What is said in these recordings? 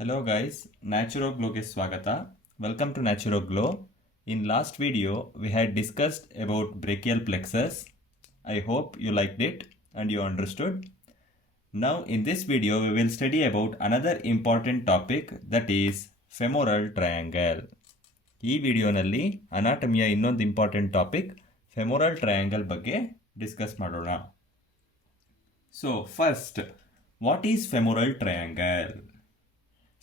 Hello guys, NaturoGlow ಗೆ ಸ್ವಾಗತ. Welcome to NaturoGlow. In last video, we had discussed about brachial plexus. I hope you liked it and you understood. Now in this video, we will study about another important topic, that is femoral triangle. ಈ ವಿಡಿಯೋನಲ್ಲಿ ಅನಾಟಮಿಯ ಇನ್ನೊಂದು important topic femoral triangle ಬಗ್ಗೆ discuss ಮಾಡೋಣ. So first, what is femoral triangle?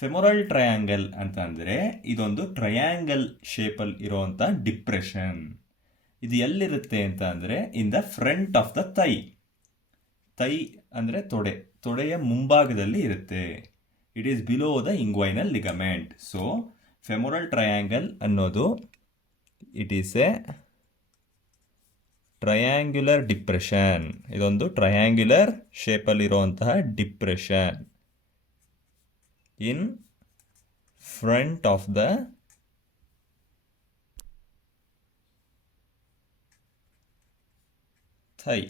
Femoral triangle ಅಂತಂದರೆ ಇದೊಂದು triangle ಶೇಪಲ್ಲಿ ಇರೋವಂಥ ಡಿಪ್ರೆಷನ್. ಇದು ಎಲ್ಲಿರುತ್ತೆ ಅಂತ ಅಂದರೆ in the front of the thigh. Thigh ಅಂದರೆ ತೊಡೆಯ ಮುಂಭಾಗದಲ್ಲಿ ಇರುತ್ತೆ. It is below the inguinal ligament. So femoral triangle ಅನ್ನೋದು it is a triangular depression. ಇದೊಂದು ಟ್ರಯಾಂಗ್ಯುಲರ್ ಶೇಪಲ್ಲಿರುವಂತಹ depression in front of the thigh.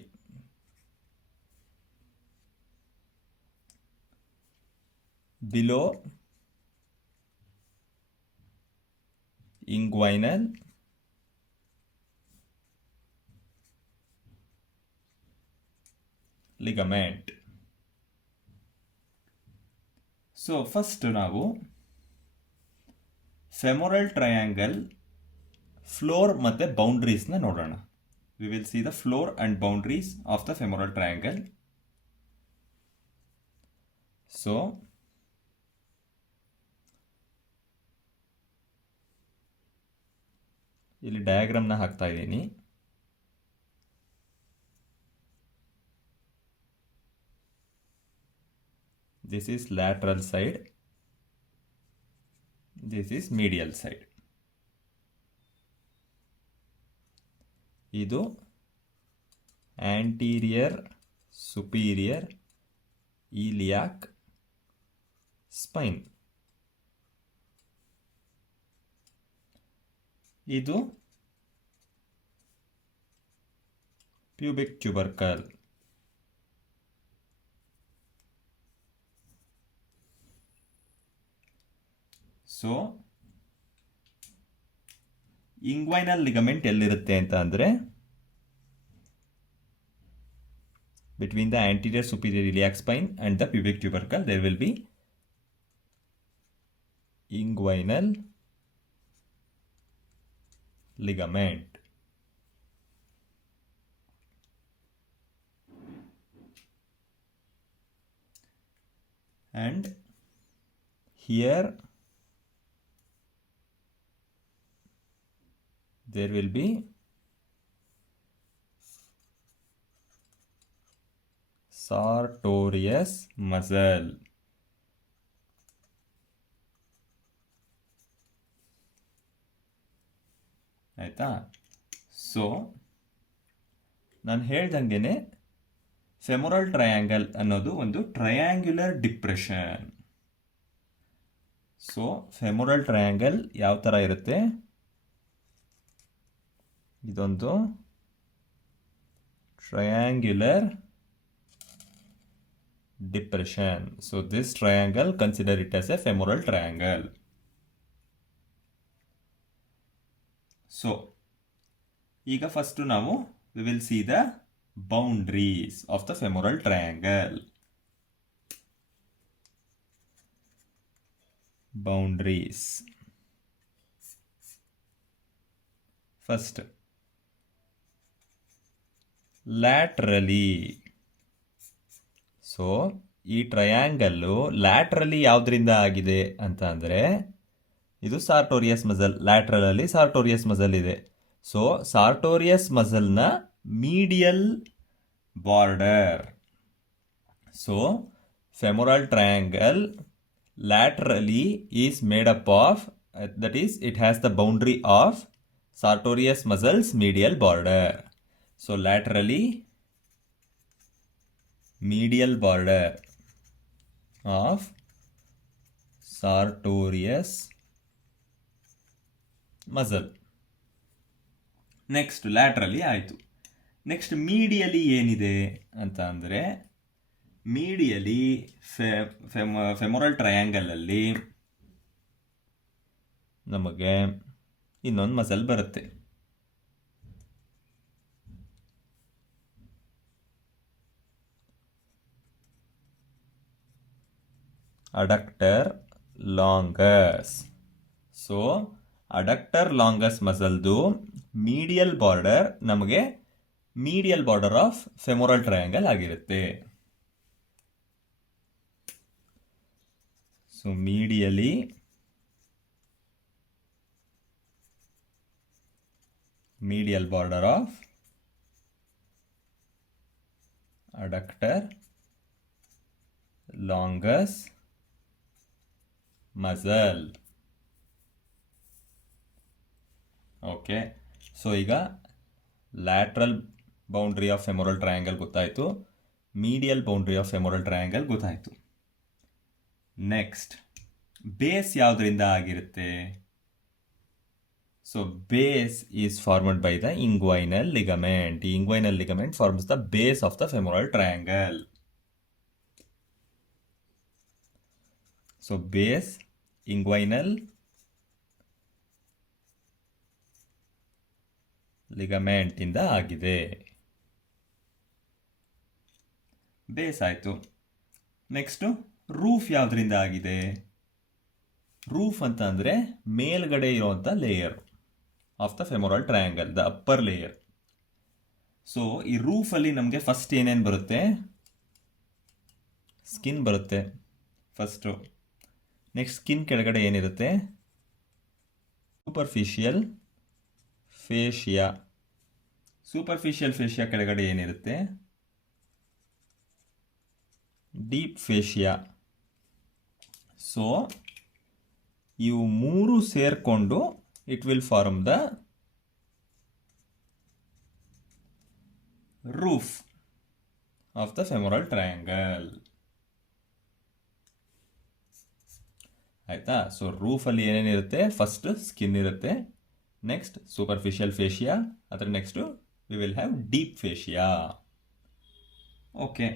Below inguinal ligament. So first ನಾವು femoral triangle floor ಮತ್ತು ಬೌಂಡ್ರೀಸ್ನ ನೋಡೋಣ. We will see the floor and boundaries of the femoral triangle. So ಇಲ್ಲಿ ಡಯಾಗ್ರಾಮ್ನ ಹಾಕ್ತಾ ಇದ್ದೀನಿ. This is lateral side. This is medial side. ಇದು anterior superior iliac spine. ಇದು pubic tubercle. So inguinal ligament ಎಲ್ಲಿರುತ್ತೆ ಅಂತ ಅಂದರೆ between the anterior superior iliac spine and the pubic tubercle there will be inguinal ligament. And here there will be sartorius muscle. ಆಯಿತಾ? So ನಾನು ಹೇಳ್ದಂಗೆ femoral triangle ಅನ್ನೋದು ಒಂದು triangular depression. So femoral triangle ಯಾವ ಥರ ಇರುತ್ತೆ? ಇದೊಂದು triangular depression. So this triangle, consider it as a femoral triangle. So ಈಗ ಫಸ್ಟ್ ನಾವು we will see the boundaries of the femoral triangle. Boundaries. First, laterally. So ಈ triangle laterally ಯಾವುದರಿಂದ ಆಗಿದೆ ಅಂತ ಅಂದರೆ ಇದು ಸಾರ್ಟೋರಿಯಸ್ ಮಸಲ್. ಲ್ಯಾಟ್ರಲಲ್ಲಿ ಸಾರ್ಟೋರಿಯಸ್ ಮಸಲ್ ಇದೆ. ಸೊ ಸಾರ್ಟೋರಿಯಸ್ ಮಸಲ್ನ medial border. So femoral triangle laterally is made up of, that is it has the boundary of sartorius muscles medial border. So laterally medial border of sartorius muscle. Next laterally ಆಯಿತು. Next ಮೀಡಿಯಲಿ ಏನಿದೆ ಅಂತ ಅಂದರೆ ಮೀಡಿಯಲಿ ಫೆಮೊರಲ್ triangle ಅಲ್ಲಿ ನಮಗೆ ಇನ್ನೊಂದು muscle ಬರುತ್ತೆ. Adductor longus. So adductor longus ಮಸಲ್ದು medial border ನಮಗೆ medial border of femoral triangle ಆಗಿರುತ್ತೆ. So medially medial border of adductor longus muscle. Okay, so ಈಗ lateral boundary of femoral triangle ಗೊತ್ತಾಯಿತು, medial boundary of femoral triangle ಗೊತ್ತಾಯಿತು. Next base ಯಾವುದರಿಂದ ಆಗಿರುತ್ತೆ? So base is formed by the inguinal ligament. The inguinal ligament forms the base of the femoral triangle. So base inguinal ligament ಇಂದ ಆಗಿದೆ. Base ಆಯಿತು. Next roof ಯಾವುದರಿಂದ ಆಗಿದೆ? Roof ಅಂತ ಅಂದರೆ ಮೇಲ್ಗಡೆ ಇರುವಂಥ layer of the femoral triangle, the upper layer. So ಈ ರೂಫಲ್ಲಿ ನಮಗೆ ಫಸ್ಟ್ ಏನೇನು ಬರುತ್ತೆ? ಸ್ಕಿನ್ ಬರುತ್ತೆ ಫಸ್ಟು. ನೆಕ್ಸ್ಟ್ ಸ್ಕಿನ್ ಕೆಳಗಡೆ ಏನಿರುತ್ತೆ? ಸೂಪರ್ಫಿಷಿಯಲ್ ಫೇಶಿಯಾ. ಸೂಪರ್ಫಿಷಿಯಲ್ ಫೇಶಿಯಾ ಕೆಳಗಡೆ ಏನಿರುತ್ತೆ? ಡೀಪ್ ಫೇಶಿಯಾ. ಸೊ ಇವು ಮೂರು ಸೇರಿಕೊಂಡು it will form the roof of the femoral triangle. ಆಯ್ತಾ? ಸೊ ರೂಫಲ್ಲಿ ಏನೇನಿರುತ್ತೆ? ಫಸ್ಟ್ ಸ್ಕಿನ್ ಇರುತ್ತೆ, ನೆಕ್ಸ್ಟ್ ಸೂಪರ್ಫಿಷಿಯಲ್ ಫೇಶಿಯಾ, ಅದರ next we will have deep fascia. Okay,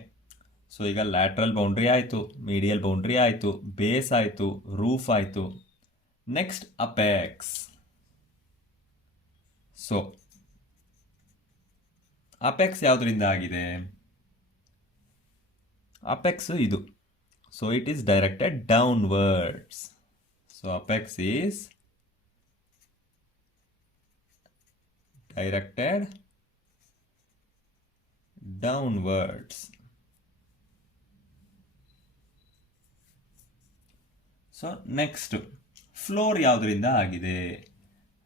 so ಈಗ ಲ್ಯಾಟ್ರಲ್ ಬೌಂಡ್ರಿ ಆಯಿತು, ಮೀಡಿಯಲ್ ಬೌಂಡ್ರಿ ಆಯಿತು, ಬೇಸ್ ಆಯಿತು, ರೂಫ್ ಆಯಿತು. Next apex. ಸೊ ಅಪೆಕ್ಸ್ ಯಾವುದರಿಂದ ಆಗಿದೆ? ಅಪೆಕ್ಸ್ ಇದು. So it is directed downwards. So apex is directed downwards. So next floor ಯಾವುದರಿಂದ ಆಗಿದೆ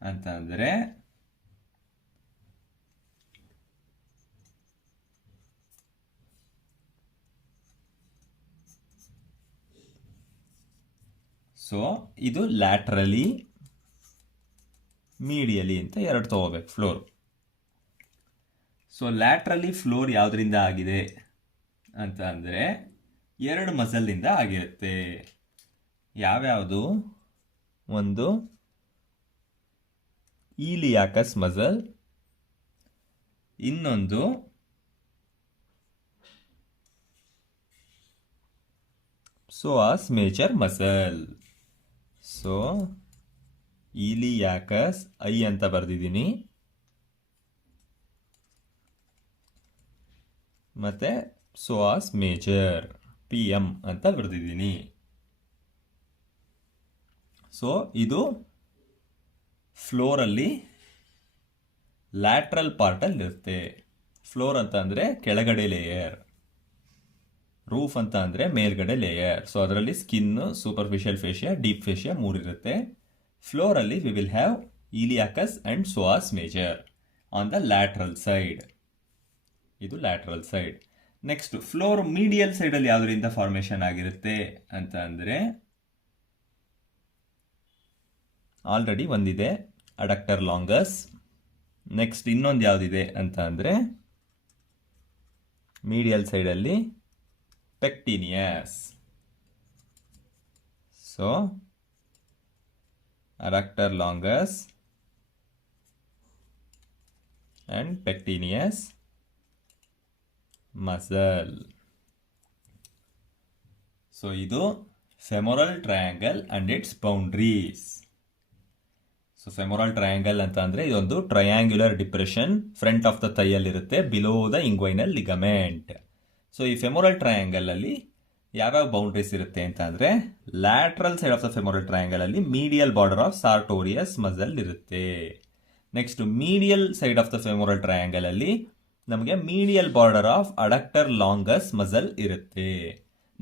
ಅಂತ ಅಂದರೆ ಸೊ ಇದು ಲ್ಯಾಟ್ರಲಿ, ಮೀಡಿಯಲಿ ಅಂತ ಎರಡು ತಗೋಬೇಕು ಫ್ಲೋರ್. ಸೊ ಲ್ಯಾಟ್ರಲಿ ಫ್ಲೋರ್ ಯಾವುದರಿಂದ ಆಗಿದೆ ಅಂತ ಅಂದರೆ ಎರಡು ಮಸಲ್ನಿಂದ ಆಗಿರುತ್ತೆ. ಯಾವ್ಯಾವುದು? ಒಂದು ಈಲಿಯಾಕಸ್ ಮಸಲ್, ಇನ್ನೊಂದು psoas major muscle. So iliacus I ಅಂತ ಬರೆದಿದ್ದೀನಿ, ಮತ್ತೆ psoas major PM ಅಂತ ಬರೆದಿದ್ದೀನಿ. ಸೊ ಇದು ಫ್ಲೋರಲ್ಲಿ ಲ್ಯಾಟ್ರಲ್ ಪಾರ್ಟಲ್ಲಿ ಇರುತ್ತೆ. ಫ್ಲೋರ್ ಅಂತ ಅಂದರೆ ಕೆಳಗಡೆ ಲೇಯರ್, ರೂಫ್ ಅಂತ ಅಂದರೆ ಮೇಲ್ಗಡೆ ಲೇಯರ್. ಸೊ ಅದರಲ್ಲಿ skin, superficial fascia, deep fascia ಮೂರಿರುತ್ತೆ. ಫ್ಲೋರಲ್ಲಿ we will have iliacus and psoas major on the lateral side. ಇದು lateral side. Next floor medial ಸೈಡಲ್ಲಿ ಯಾವುದರಿಂದ ಫಾರ್ಮೇಷನ್ ಆಗಿರುತ್ತೆ ಅಂತ ಅಂದರೆ ಆಲ್ರೆಡಿ ಒಂದಿದೆ, ಅಡಕ್ಟರ್ ಲಾಂಗಸ್. ನೆಕ್ಸ್ಟ್ ಇನ್ನೊಂದು ಯಾವುದಿದೆ ಅಂತ ಅಂದರೆ ಮೀಡಿಯಲ್ ಸೈಡಲ್ಲಿ pectineus. So adductor longus and pectineus muscle. So ಇದು femoral triangle and its boundaries. So femoral triangle ಅಂತ ಅಂದರೆ ಇದೊಂದು triangular depression front of the ಥೈಯಲ್ಲಿ ಇರುತ್ತೆ, below the inguinal ligament. So ಈ ಫೆಮೊರಲ್ ಟ್ರಯಾಂಗಲ್ ಅಲ್ಲಿ ಯಾವ್ಯಾವ ಬೌಂಡ್ರೀಸ್ ಇರುತ್ತೆ ಅಂತ ಅಂದರೆ, lateral side of the femoral triangle ಅಲ್ಲಿ medial border of sartorius muscle ಇರುತ್ತೆ. Next medial side of the femoral triangle ಅಲ್ಲಿ ನಮಗೆ medial border of ಅಡಕ್ಟರ್ longus muscle ಇರುತ್ತೆ.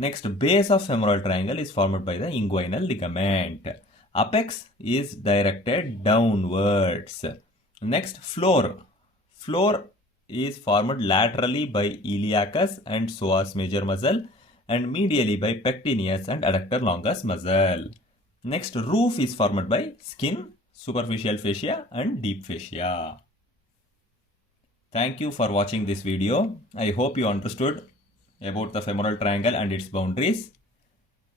Next base of femoral triangle is formed by the inguinal ligament. Apex is directed downwards. Next, floor. Floor is formed laterally by iliacus and psoas major muscle and medially by pectineus and adductor longus muscle. Next, roof is formed by skin, superficial fascia and deep fascia. Thank you for watching this video. I hope you understood about the femoral triangle and its boundaries.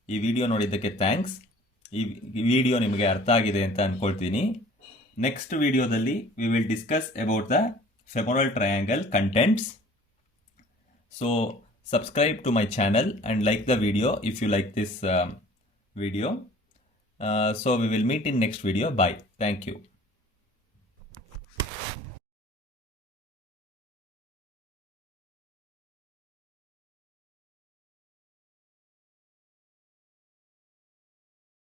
ಈ video ನೋಡಿದ್ದಕ್ಕೆ thanks. ಈ video ನಿಮಗೆ ಅರ್ಥ ಆಗಿದೆ ಅಂತ ಅಂದ್ಕೊಳ್ತೀನಿ. Next ವಿಡಿಯೋದಲ್ಲಿ we will discuss about the femoral triangle contents. So subscribe to my channel and like the video if you like this video. So we will meet in next video. Bye. Thank you.